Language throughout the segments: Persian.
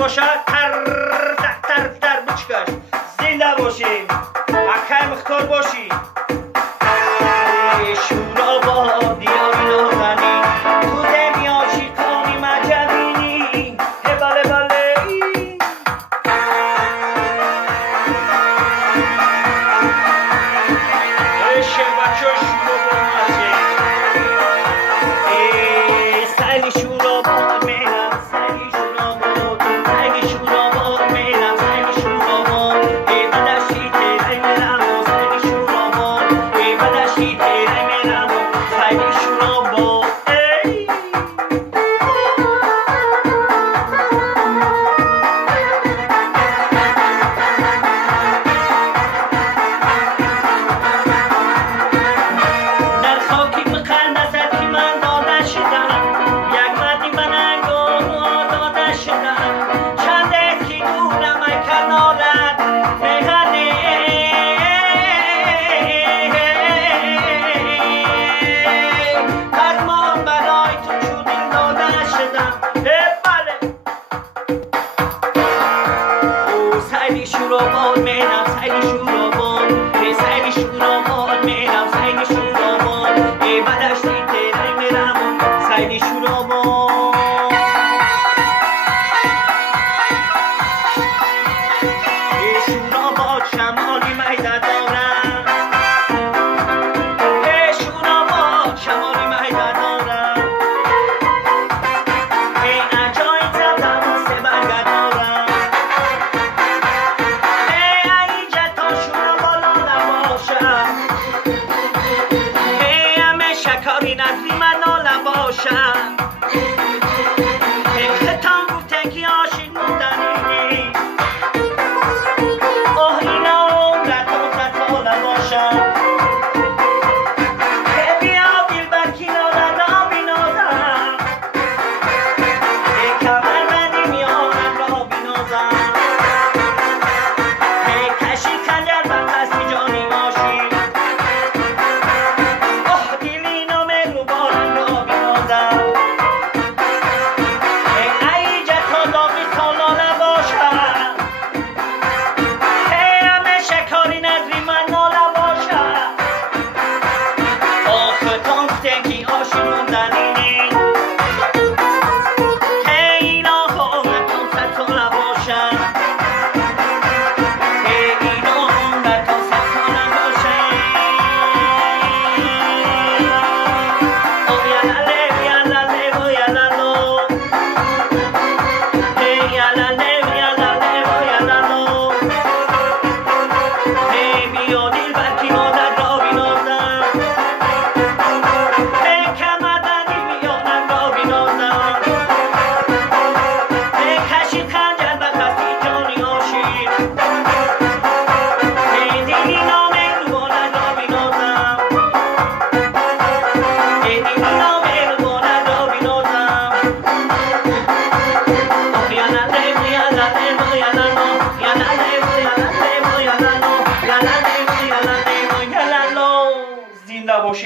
باشد تر بچکش زنده باشی اکه مختار باشی شورا با دیاری نازنی تو دمیاشی کانی مجبینی بله بله اشه بچه شورا با مزه سیلی شورا با میرم سیلی شورا با سیلی شورا با میرم سیلی شورا با بدشی تیره میرم سیلی شورا با بدشی تیره میرم سیلی شورا با در خاکی مقدست که من داده شدم یک مردی من انگار داده شدم چنده که دورم ای کنارت مهنه فرمان برای تو چودین داده شدم بله او سیلی شورابان میرم سیلی شورابان سیلی شورابان میرم سیلی شورابان بدشتی تیره میرم سیلی شورابان شورابان شمالی میده دارم شورابان شمالی میده دارم اجای زدم سه برگه دارم اینجا تا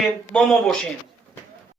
که با ما باشین.